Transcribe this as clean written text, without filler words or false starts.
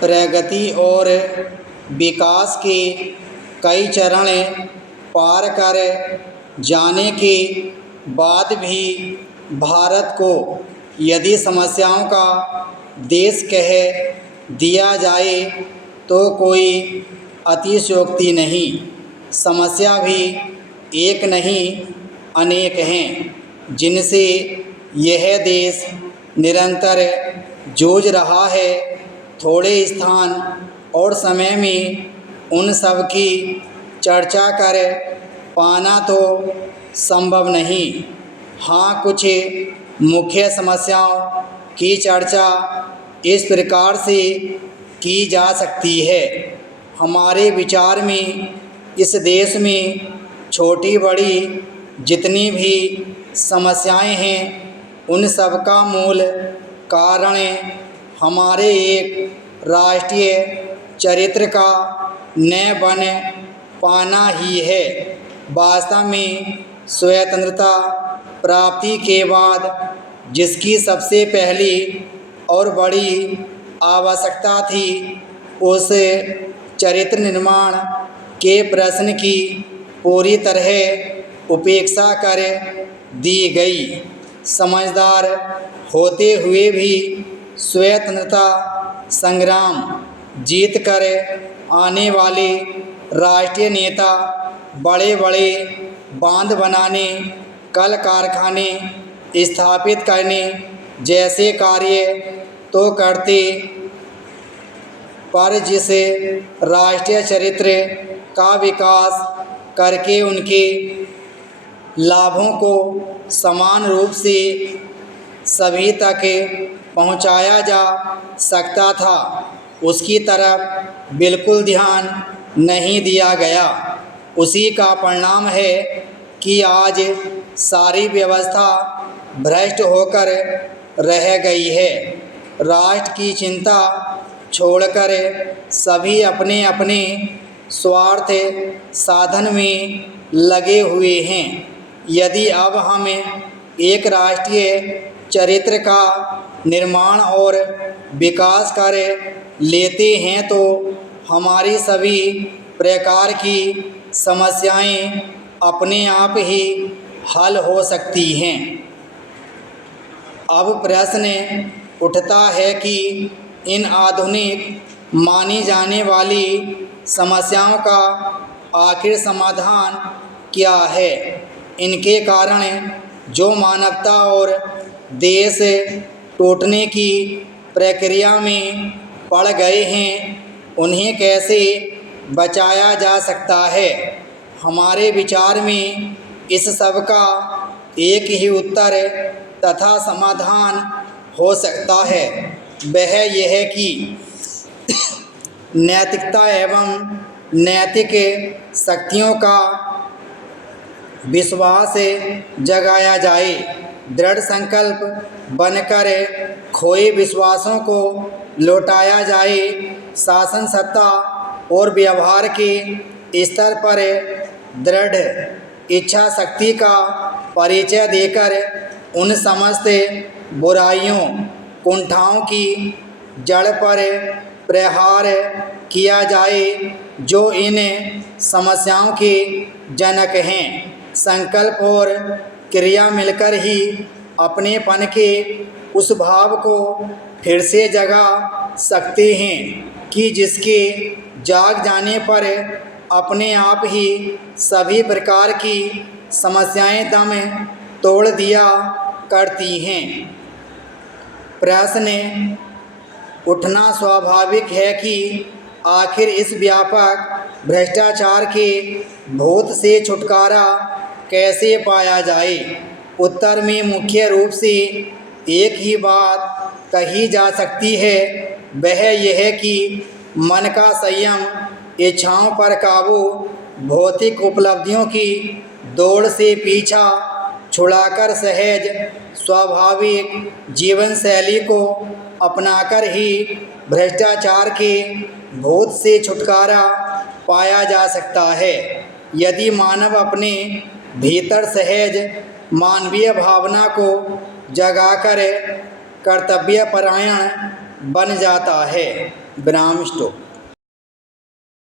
प्रगति और विकास के कई चरण पार कर जाने के बाद भी भारत को यदि समस्याओं का देश कह दिया जाए तो कोई अतिशयोक्ति नहीं। समस्या भी एक नहीं अनेक हैं जिनसे यह देश निरंतर जूझ रहा है। थोड़े स्थान और समय में उन सब की चर्चा कर पाना तो संभव नहीं। हाँ, कुछ मुख्य समस्याओं की चर्चा इस प्रकार से की जा सकती है। हमारे विचार में इस देश में छोटी बड़ी जितनी भी समस्याएं हैं उन सब का मूल कारण हमारे एक राष्ट्रीय चरित्र का न बन पाना ही है। वास्तव में स्वतंत्रता प्राप्ति के बाद जिसकी सबसे पहली और बड़ी आवश्यकता थी उस चरित्र निर्माण के प्रश्न की पूरी तरह उपेक्षा कर दी गई। समझदार होते हुए भी स्वतंत्रता संग्राम जीत कर आने वाले राष्ट्रीय नेता बड़े बड़े बांध बनाने, कल कारखाने स्थापित करने जैसे कार्य तो करते, पर जिस राष्ट्रीय चरित्र का विकास करके उनके लाभों को समान रूप से सभी तक पहुंचाया जा सकता था, उसकी तरफ बिल्कुल ध्यान नहीं दिया गया। उसी का परिणाम है कि आज सारी व्यवस्था भ्रष्ट होकर रह गई है। राष्ट्र की चिंता छोड़कर सभी अपने अपने स्वार्थ साधन में लगे हुए हैं। यदि अब हम एक राष्ट्रीय चरित्र का निर्माण और विकास कर लेते हैं तो हमारी सभी प्रकार की समस्याएं अपने आप ही हल हो सकती हैं। अब प्रश्न उठता है कि इन आधुनिक मानी जाने वाली समस्याओं का आखिर समाधान क्या है। इनके कारण जो मानवता और देश टूटने की प्रक्रिया में पड़ गए हैं उन्हें कैसे बचाया जा सकता है। हमारे विचार में इस सब का एक ही उत्तर तथा समाधान हो सकता है, वह यह कि नैतिकता एवं नैतिक शक्तियों का विश्वास जगाया जाए। दृढ़ संकल्प बनकर खोए विश्वासों को लौटाया जाए। शासन सत्ता और व्यवहार के स्तर पर दृढ़ इच्छा शक्ति का परिचय देकर उन समस्त बुराइयों कुंठाओं की जड़ पर प्रहार किया जाए जो इन समस्याओं के जनक हैं। संकल्प और क्रिया मिलकर ही अपनेपन के उस भाव को फिर से जगा सकते हैं कि जिसके जाग जाने पर अपने आप ही सभी प्रकार की समस्याएं दम तोड़ दिया करती हैं। प्रश्न उठना स्वाभाविक है कि आखिर इस व्यापक भ्रष्टाचार के भूत से छुटकारा कैसे पाया जाए। उत्तर में मुख्य रूप से एक ही बात कही जा सकती है, वह यह कि मन का संयम, इच्छाओं पर काबू, भौतिक उपलब्धियों की दौड़ से पीछा छुड़ाकर सहज स्वाभाविक जीवन शैली को अपनाकर ही भ्रष्टाचार के भूत से छुटकारा पाया जा सकता है। यदि मानव अपने भीतर सहज मानवीय भावना को जगाकर कर्तव्यपरायण बन जाता है। विराम स्टॉप।